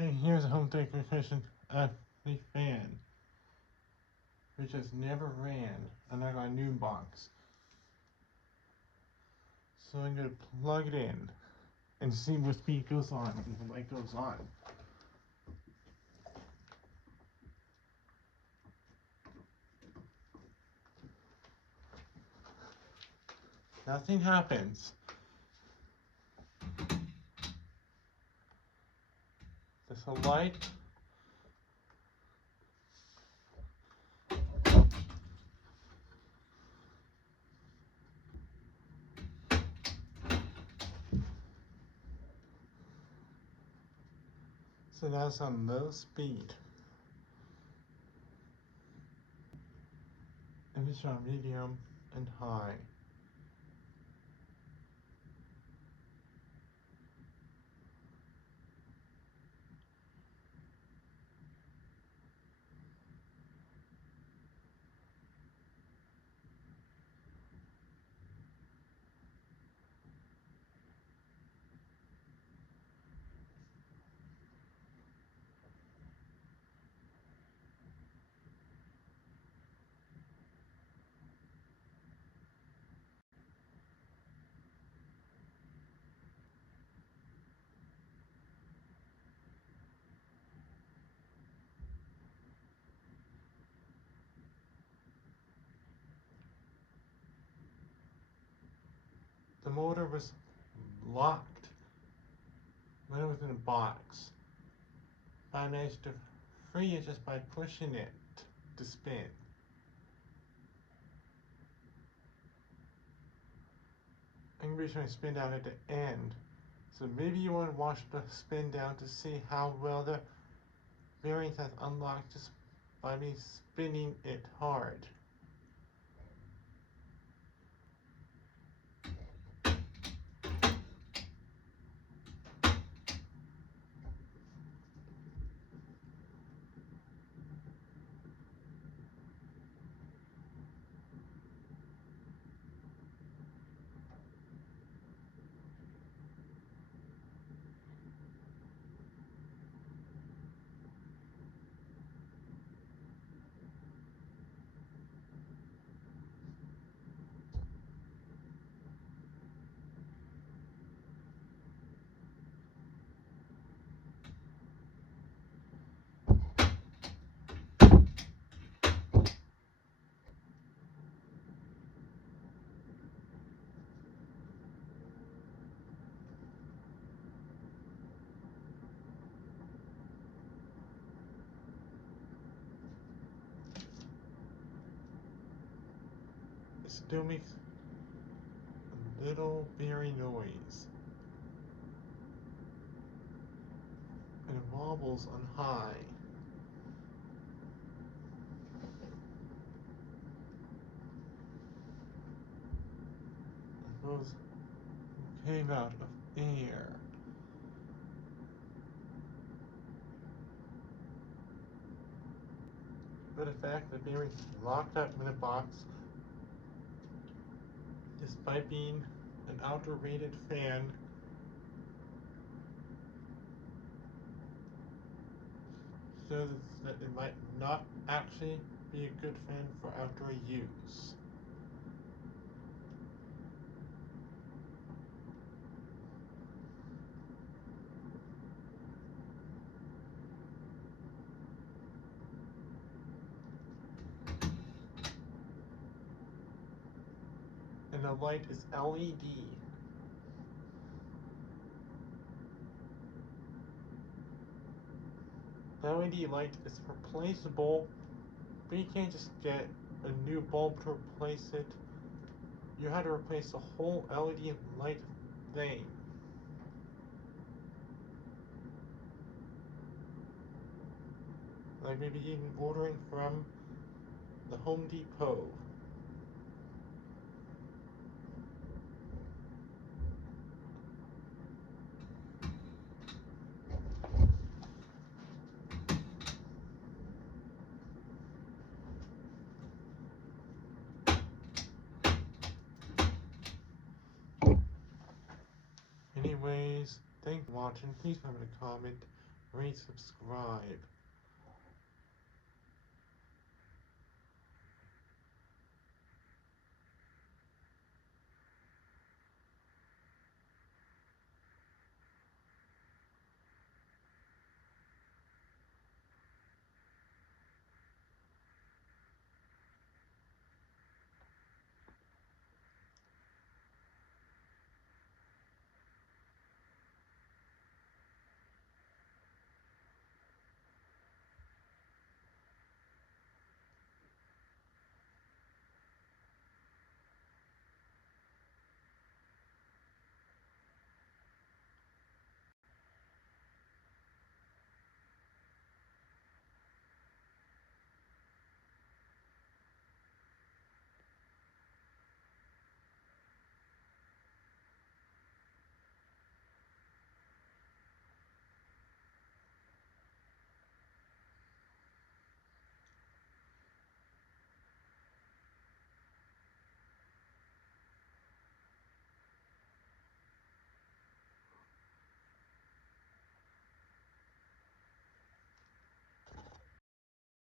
Anyway, here's a home decoration of the fan, which has never ran, and I got a new box. So I'm gonna plug it in and see what speed goes on and the light goes on. Nothing happens. There's a light. So that's on low speed. And it's on medium and high. The motor was locked when it was in a box. But I managed to free it just by pushing it to spin. I'm going to be trying to spin down at the end. So maybe you want to watch the spin down to see how well the bearings has unlocked just by me spinning it hard. It still makes a little bearing noise. And it wobbles on high. It goes came out of air. But the fact that bearing is locked up in a box, despite being an outdoor rated fan, shows that it might not actually be a good fan for outdoor use. And the light is LED. The LED light is replaceable, but you can't just get a new bulb to replace it. You had to replace the whole LED light thing. Like maybe even ordering from the Home Depot. Anyways, thanks for watching. Please comment a comment. rate, subscribe.